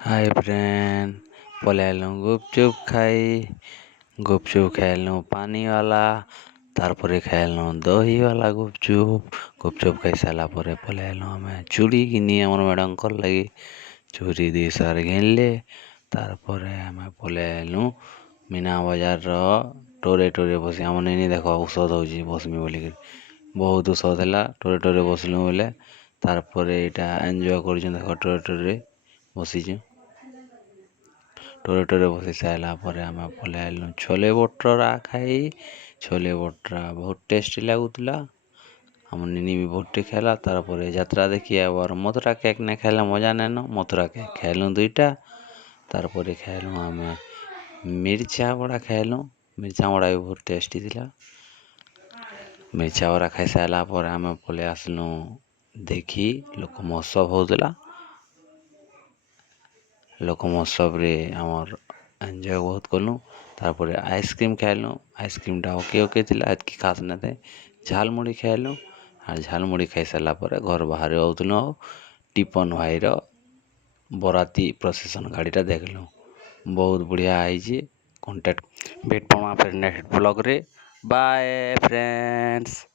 Hi friend, पलायलु गुपचुप खाई। गुपचुप खाइलु पानी वाला, तारपरे खाइलु दही वाला गुपचुप। गुपचुप खाई सारा परे पलायलु आमे चूड़ी घिनी आमर मैडमकर लगी। चूड़ी 200 घिनले। तारपरे आमे पलायलु मीना बजार टोरे टोरे बसी आम नहीं देख औषध होची बसमी बोलिक बहुत औषध है। टोरे टोरे बसलु बोले तारपरे इटा एंजॉय कर देख टोरे टोरे बसीचु। टोरे टोरे बसी सारा पर आम पलायलु छोले भटूरा खाई। छोले भटूरा बहुत टेस्टी लगुला। आम निनी भी बहुत खाइला। तारपरे यात्रा देखी आबार मथुरा केक नहीं खाइला मजा नहीं न। मथुरा केक खाइलु 2टा। तारपरे खाइलु आम मिर्चा बड़ा खाइलु। मिर्चा बड़ा भी बहुत टेस्टी थिला। मिर्चा बड़ा खाई सारा पर आम पलि आसलु देखी लोक महोत्सव होता। लोक महोत्सव रे आमर एंजॉय बहुत कलु। तारपरे आइसक्रीम खाइलु। आइसक्रीमटा ओके ओके थिला, एतकी खास नहीं थे। झालमुड़ी खाइलु। और झालमुड़ी खाई सारा पर घर बाहर आउतलु। टिपन भाईर बराती प्रोसेसन गाड़ीटा देखलु। बहुत बढ़िया है। कॉन्टैक्ट भेट पामा फिर नेक्स्ट ब्लॉग रे। Bye friends.